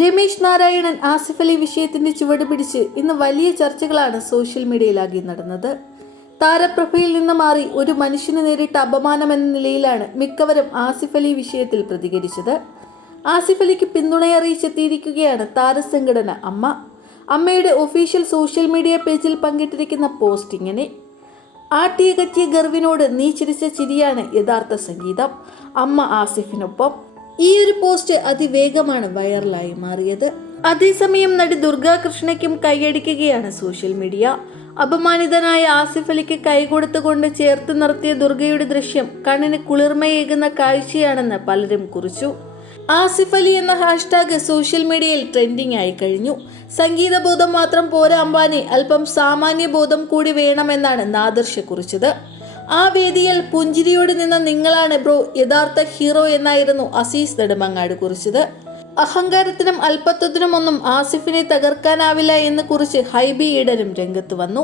രമേശ് നാരായണൻ ആസിഫ് അലി വിഷയത്തിന്റെ ചുവട് പിടിച്ച് ഇന്ന് വലിയ ചർച്ചകളാണ് സോഷ്യൽ മീഡിയയിലാകെ നടന്നത്. താരപ്രഭയിൽ നിന്ന് മാറി ഒരു മനുഷ്യന് നേരിട്ട അപമാനം എന്ന നിലയിലാണ് മിക്കവരും ആസിഫ് അലി വിഷയത്തിൽ പ്രതികരിച്ചത്. ആസിഫ് അലിക്ക് പിന്തുണയറിയിച്ചെത്തിയിരിക്കുകയാണ് താരസംഘടന അമ്മ. അമ്മയുടെ ഒഫീഷ്യൽ സോഷ്യൽ മീഡിയ പേജിൽ പങ്കിട്ടിരിക്കുന്ന പോസ്റ്റിങ്ങിനെ ആട്ടിയ കറ്റിയ ഗർവിനോട് നീ ചിരിച്ച ചിരിയാണ് യഥാർത്ഥ സംഗീതം. അമ്മ ആസിഫിനൊപ്പം ഈ ഒരു പോസ്റ്റ് അതിവേഗമാണ് വൈറലായി മാറിയത്. അതേസമയം നടി ദുർഗാ കൃഷ്ണയ്ക്കും കൈയടിക്കുകയാണ് സോഷ്യൽ മീഡിയ. അപമാനിതനായ ആസിഫ് അലിക്ക് കൈകൊടുത്തുകൊണ്ട് ചേർത്ത് നിർത്തിയ ദുർഗയുടെ ദൃശ്യം കണ്ണിന് കുളിർമയേകുന്ന കാഴ്ചയാണെന്ന് പലരും കുറിച്ചു. ആസിഫ് അലി എന്ന ഹാഷ്ടാഗ് സോഷ്യൽ മീഡിയയിൽ ട്രെൻഡിംഗ് ആയി കഴിഞ്ഞു. സംഗീതബോധം മാത്രം പോരാ അംബാനി അല്പം സാമാന്യ ബോധം കൂടി വേണമെന്നാണ് നാദർഷ കുറിച്ചത്. ആ വേദിയിൽ പുഞ്ചിരിയോട് നിന്ന നിങ്ങളാണ് ബ്രോ യഥാർത്ഥ ഹീറോ എന്നായിരുന്നു അസീസ് നെടുമങ്ങാട് കുറിച്ചത്. അഹങ്കാരത്തിനും അല്പത്വത്തിനുമൊന്നും ആസിഫിനെ തകർക്കാനാവില്ല എന്ന് കുറിച്ച് ഹൈബി ഈഡനും രംഗത്ത് വന്നു.